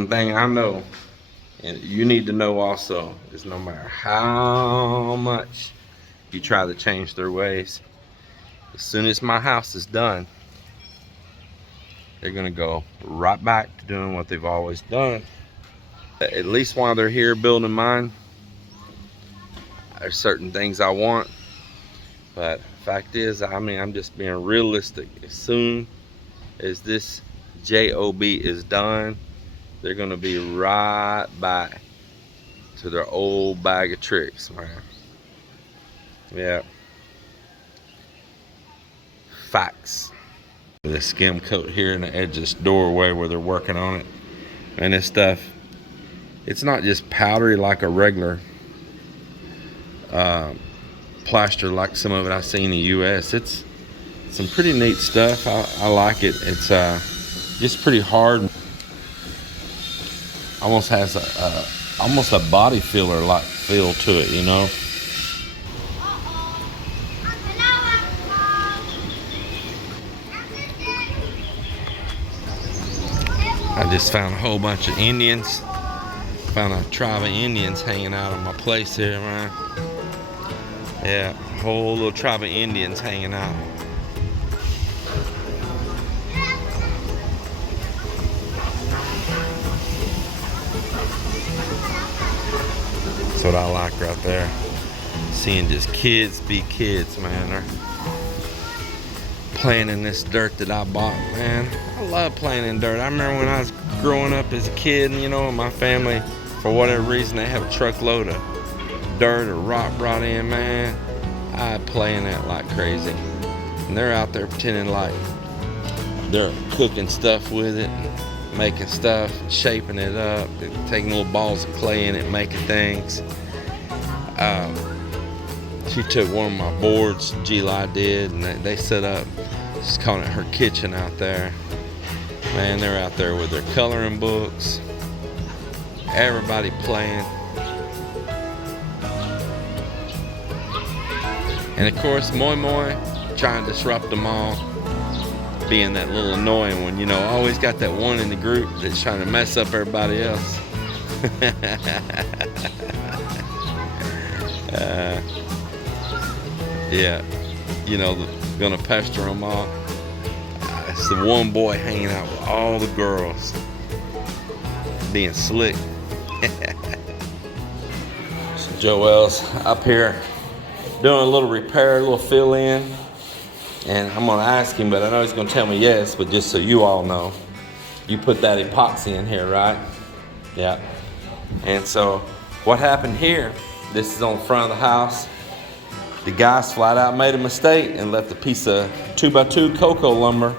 One thing I know, and you need to know also, is no matter how much you try to change their ways, as soon as my house is done, they're gonna go right back to doing what they've always done. At least while they're here building mine, there's certain things I want, but fact is, I mean, I'm just being realistic. As soon as this job is done, they're gonna be right back to their old bag of tricks, man. Yeah, facts. The skim coat here in the edge of this doorway where they're working on it, and this stuff, it's not just powdery like a regular plaster like some of it I've seen in the US. It's some pretty neat stuff. I like it. It's just pretty hard. Almost has almost a body filler like feel to it, you know. I just found a whole bunch of Indians. Found a tribe of Indians hanging out on my place here, man. Yeah, a whole little tribe of Indians hanging out. That's what I like right there. Seeing just kids be kids, man. They're playing in this dirt that I bought, man. I love playing in dirt. I remember when I was growing up as a kid, and, you know, my family, for whatever reason, they have a truckload of dirt or rock brought in, man. I play in that like crazy. And they're out there pretending like they're cooking stuff with it, and making stuff, shaping it up, taking little balls of clay in it, making things. She took one of my boards, G-Li did, and they set up, she's calling it her kitchen out there. Man, they're out there with their coloring books. Everybody playing. And of course, Moi Moi trying to disrupt them all, being that little annoying one, you know, always got that one in the group that's trying to mess up everybody else. Yeah, you know, gonna pester them all. It's the one boy hanging out with all the girls, being slick. So Joel's up here doing a little repair, a little fill in, and I'm gonna ask him, but I know he's gonna tell me yes, but just so you all know, you put that epoxy in here, right? Yeah. And so what happened here, this is on the front of the house. The guys flat out made a mistake and left a piece of 2x2 cocoa lumber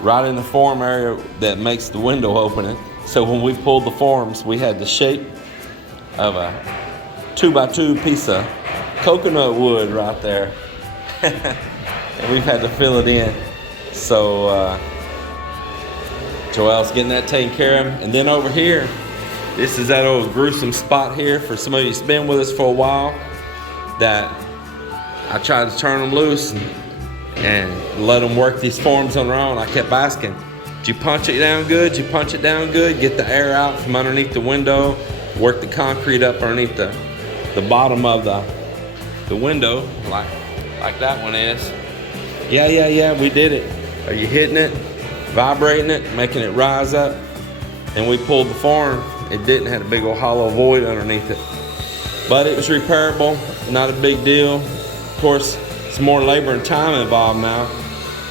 right in the form area that makes the window opening. So when we pulled the forms, we had the shape of a 2x2 piece of coconut wood right there. And we've had to fill it in. So Joel's getting that taken care of. And then over here, this is that old gruesome spot here for some of you that's been with us for a while, that I tried to turn them loose and let them work these forms on their own. I kept asking, did you punch it down good? Did you punch it down good? Get the air out from underneath the window, work the concrete up underneath the bottom of the window, like that one is. Yeah, we did it. Are you hitting it, vibrating it, making it rise up? And we pulled the form. It didn't, have a big old hollow void underneath it. But it was repairable, not a big deal. Of course, it's more labor and time involved now,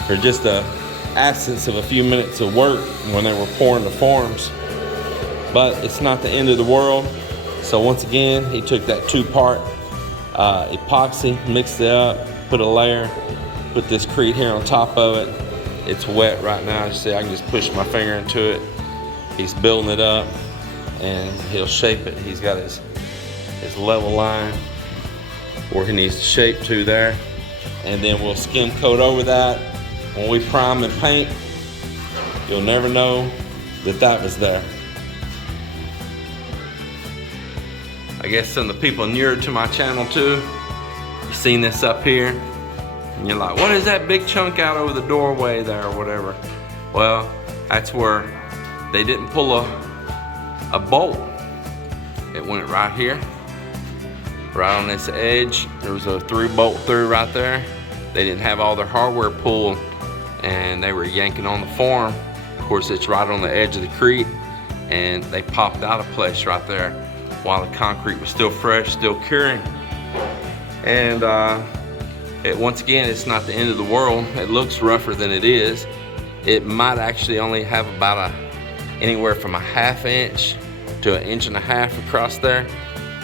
for just the absence of a few minutes of work when they were pouring the forms. But it's not the end of the world. So once again, he took that 2-part epoxy, mixed it up, put a layer, put this crete here on top of it. It's wet right now. You see, I can just push my finger into it. He's building it up, and he'll shape it. He's got his level line where he needs to shape to there, and then we'll skim coat over that. When we prime and paint, you'll never know that was there. I guess some of the people newer to my channel too, you've seen this up here, and you're like, what is that big chunk out over the doorway there or whatever? Well, that's where they didn't pull a bolt. It went right here, right on this edge. There was a 3-bolt through right there. They didn't have all their hardware pulled, and they were yanking on the form. Of course, it's right on the edge of the creek, and they popped out of place right there while the concrete was still fresh, still curing. And once again, it's not the end of the world. It looks rougher than it is. It might actually only have about anywhere from a 1/2 inch to 1.5 inches across there.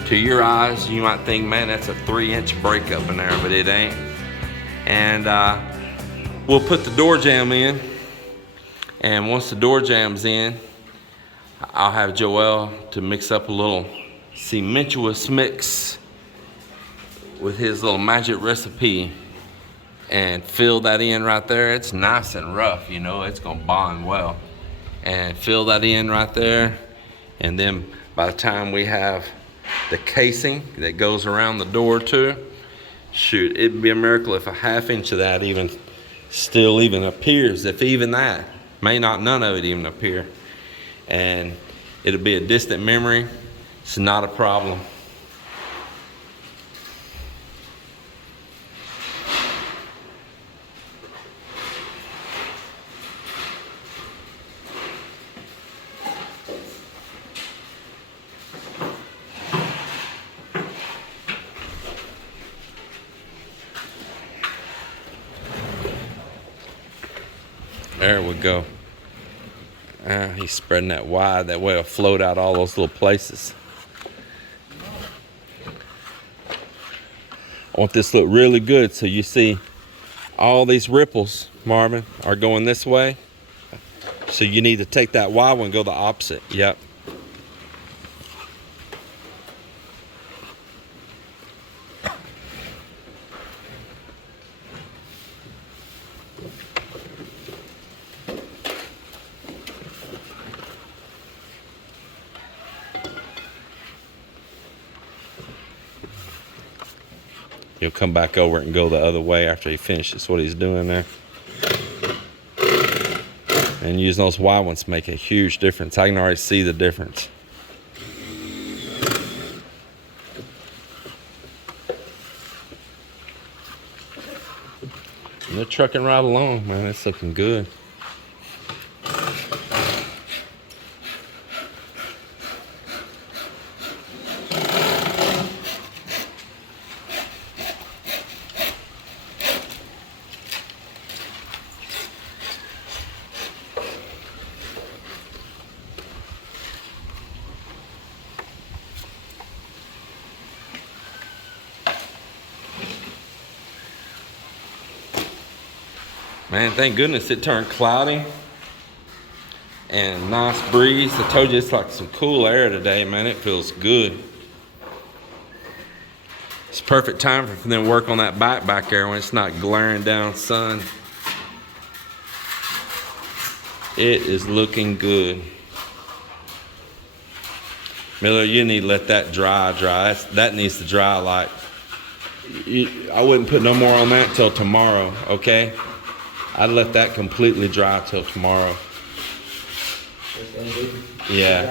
To your eyes, you might think, man, that's a 3-inch breakup in there, but it ain't. And we'll put the door jamb in, and once the door jamb's in, I'll have Joel to mix up a little cementuous mix with his little magic recipe and fill that in right there. It's nice and rough, you know, it's gonna bond well. And fill that in right there, and then by the time we have the casing that goes around the door too, shoot, it'd be a miracle if a 1/2 inch of that still even appears. If even that, may not none of it even appear. And it'll be a distant memory. It's not a problem. There we go. He's spreading that wide, that way it'll float out all those little places. I want this to look really good, so you see all these ripples, Marvin, are going this way. So you need to take that wide one and go the opposite. Yep. He'll come back over it and go the other way after he finishes what he's doing there. And using those wide ones make a huge difference. I can already see the difference. And they're trucking right along, man. It's looking good. Man, thank goodness it turned cloudy and nice breeze. I told you it's like some cool air today, man. It feels good. It's perfect time for them to work on that back there when it's not glaring down sun. It is looking good. Miller, you need to let that dry. That needs to dry like, I wouldn't put no more on that till tomorrow, okay? I'd let that completely dry till tomorrow. Yeah.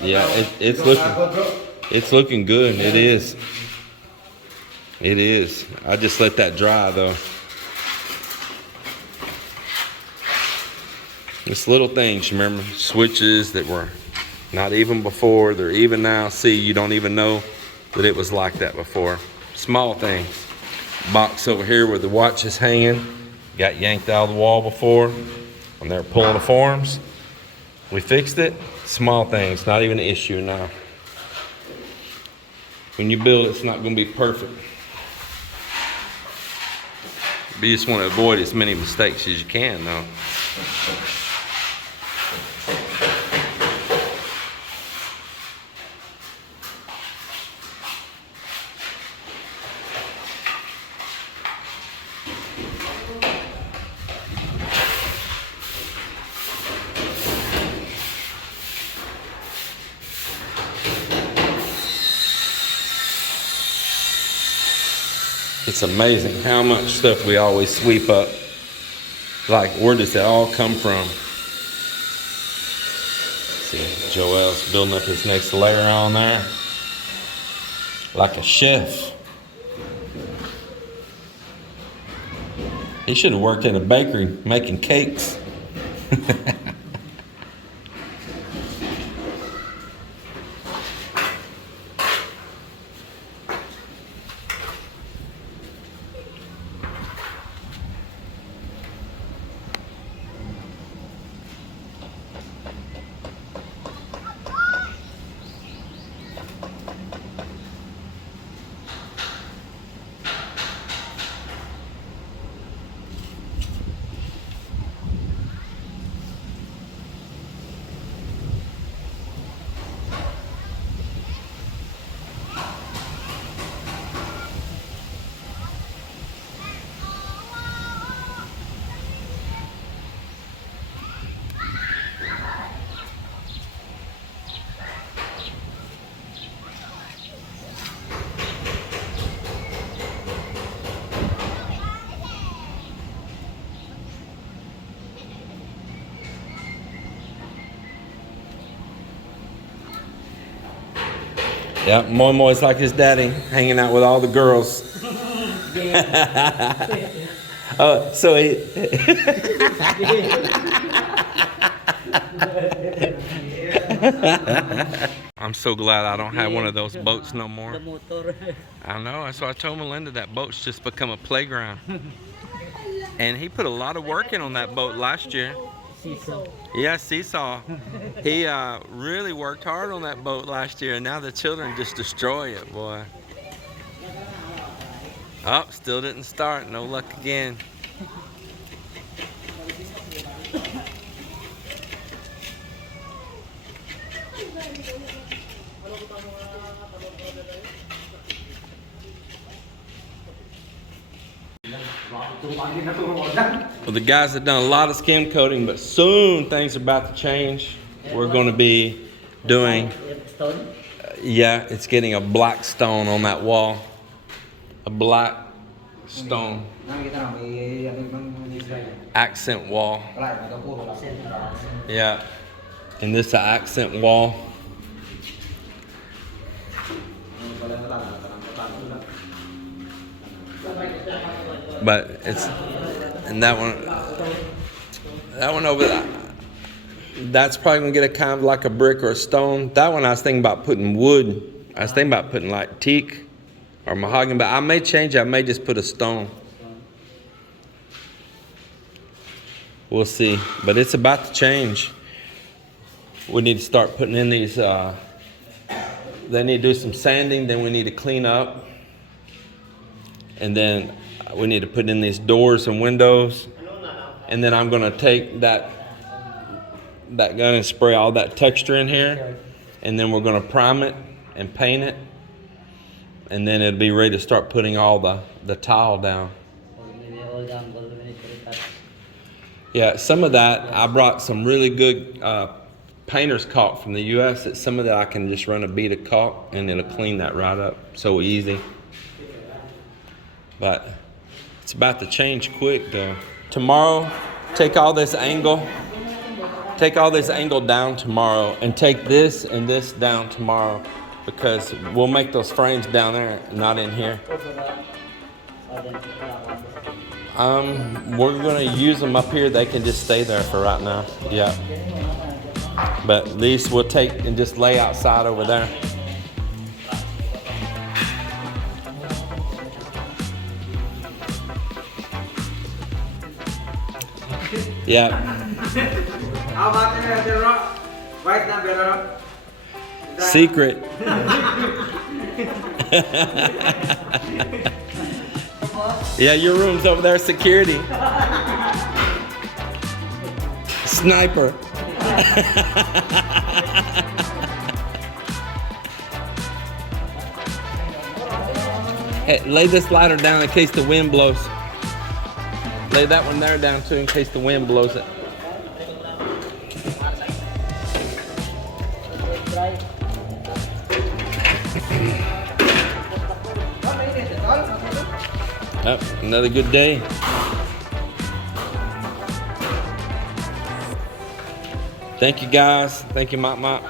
Yeah, it's looking good. It is. It is. I just let that dry though. It's little things, remember, switches that were not even before, they're even now. See, you don't even know that it was like that before. Small things. Box over here where the watch is hanging got yanked out of the wall before when they were pulling the forms. We fixed it. Small things, not even an issue now. When you build, it's not going to be perfect. But you just want to avoid as many mistakes as you can, though. It's amazing how much stuff we always sweep up. Like, where does that all come from? See, Joel's building up his next layer on there. Like a chef. He should have worked in a bakery making cakes. Yep, Moy Moy's like his daddy, hanging out with all the girls. Oh, so he. I'm so glad I don't have one of those boats no more. I know, that's why I told Melinda that boat's just become a playground. And he put a lot of work in on that boat last year. Seesaw. Yeah, Seesaw. He really worked hard on that boat last year, and now the children just destroy it, boy. Oh, still didn't start. No luck again. Well, the guys have done a lot of skim coating, but soon things are about to change. We're going to be doing, yeah, it's getting a black stone on that wall. A black stone. Accent wall. Yeah. And this is an accent wall. But it's, and that one over there, that's probably gonna get a kind of like a brick or a stone. That one I was thinking about putting wood. I was thinking about putting like teak or mahogany, but I may change it. I may just put a stone. We'll see, but it's about to change. We need to start putting in these, they need to do some sanding, then we need to clean up. And then we need to put in these doors and windows. And then I'm gonna take that gun and spray all that texture in here. And then we're gonna prime it and paint it. And then it'll be ready to start putting all the tile down. Yeah, some of that, I brought some really good painter's caulk from the US. That some of that I can just run a bead of caulk and it'll clean that right up. So easy. But it's about to change quick though. Tomorrow, take all this angle down tomorrow, and take this and this down tomorrow, because we'll make those frames down there, not in here. We're gonna use them up here. They can just stay there for right now. Yeah. But these we'll take and just lay outside over there. Yeah. Secret. Yeah, your room's over there, security. Sniper. Hey, lay this lighter down in case the wind blows. Lay that one there down too in case the wind blows it. Oh, another good day. Thank you guys. Thank you, Mop Mop.